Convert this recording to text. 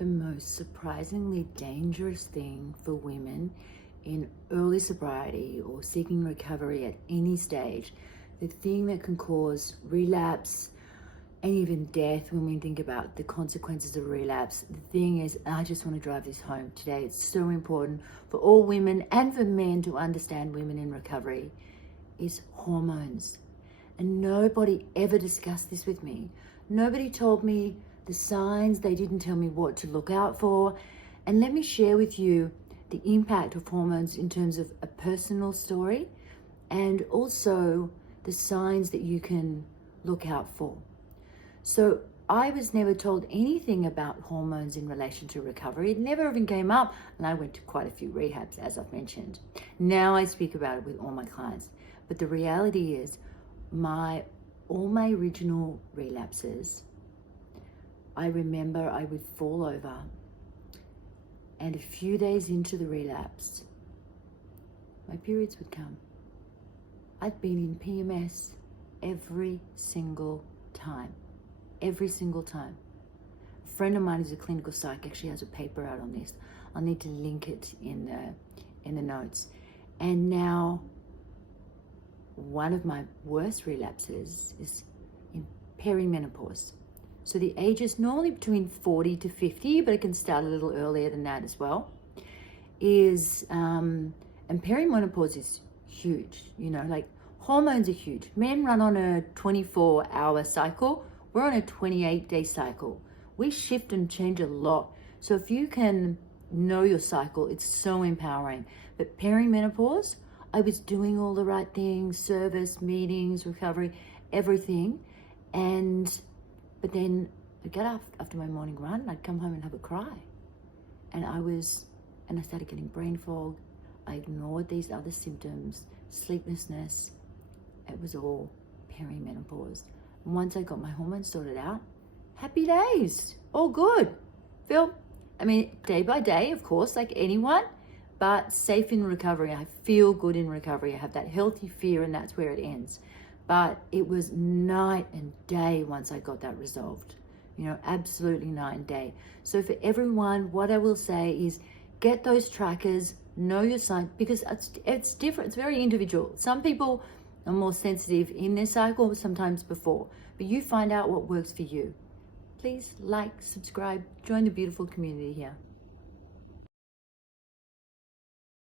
the most surprisingly dangerous thing for women in early sobriety or seeking recovery at any stage, the thing that can cause relapse and even death when we think about the consequences of relapse. The thing is, I just want to drive this home today. It's so important for all women and for men to understand women in recovery, is hormones. And nobody ever discussed this with me. Nobody told me the signs. They didn't tell me what to look out for. And let me share with you the impact of hormones in terms of a personal story and also the signs that you can look out for. So I was never told anything about hormones in relation to recovery. It never even came up, and I went to quite a few rehabs, as I've mentioned. Now I speak about it with all my clients. But the reality is, all my original relapses, I remember I would fall over, and a few days into the relapse, my periods would come. I'd been in PMS every single time. Every single time. A friend of mine who's a clinical psych actually has a paper out on this. I'll need to link it in the notes. And now one of my worst relapses is in perimenopause. So the age is normally between 40 to 50, but it can start a little earlier than that as well. And perimenopause is huge, like hormones are huge. Men run on a 24-hour cycle. We're on a 28-day cycle. We shift and change a lot. So if you can know your cycle, it's so empowering. But perimenopause, I was doing all the right things, service, meetings, recovery, everything. But then I'd get up after my morning run, I'd come home and have a cry. And I started getting brain fog. I ignored these other symptoms, sleeplessness. It was all perimenopause. And once I got my hormones sorted out, happy days, all good. Day by day, of course, like anyone, but safe in recovery. I feel good in recovery. I have that healthy fear, and that's where it ends. But it was night and day once I got that resolved. Absolutely night and day. So for everyone, what I will say is get those trackers, know your sign, because it's different. It's very individual. Some people are more sensitive in their cycle, sometimes before. But you find out what works for you. Please like, subscribe, join the beautiful community here.